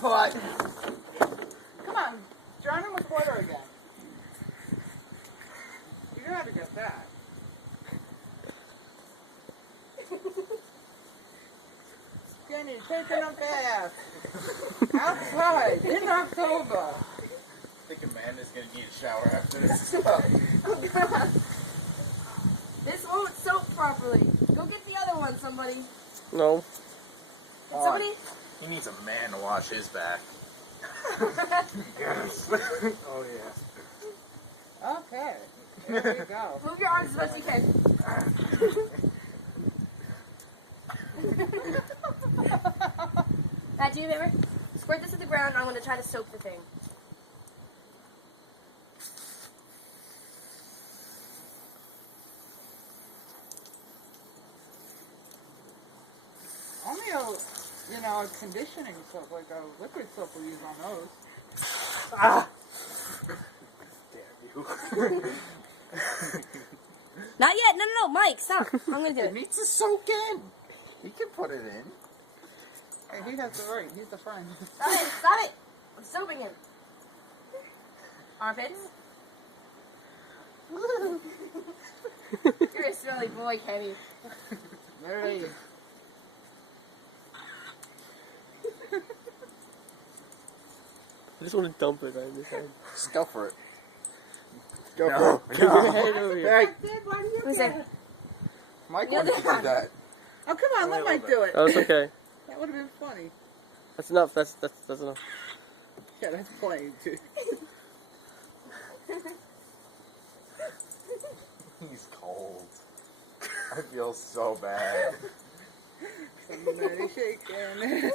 What? Come on, drown him with water again. You gotta get that. Jenny, taking a bath. Outside, in October. I think Amanda's gonna need a shower after this. This won't soak properly. Go get the other one, somebody. No. Did somebody? He needs a man to wash his back. Yes. Oh yeah. Okay, there we go. Move your arms as much as you can. Matt, do you remember? Squirt this at the ground. I'm going to try to soak the thing. Only a conditioning soap, like a liquid soap we use on those. Ah! Damn you. Not yet. No, Mike, stop. I'm going to do It it. needs to soak in. He can put it in. Hey, he has the right. He's the friend. Stop it. I'm soaping him. Armpits. You're a silly boy, Kenny. There he is. I just want to dump it right in his head. Just go for it. Go No. for it. Get your head over here. Hey, Why do you Let me get see. it? Mike wanted to do that. Oh, come on, let Only a Mike little do it. Oh, it's okay. That would have been funny. That's enough. That's enough. Yeah, that's playing, too. He's cold. I feel so bad. Somebody shaking.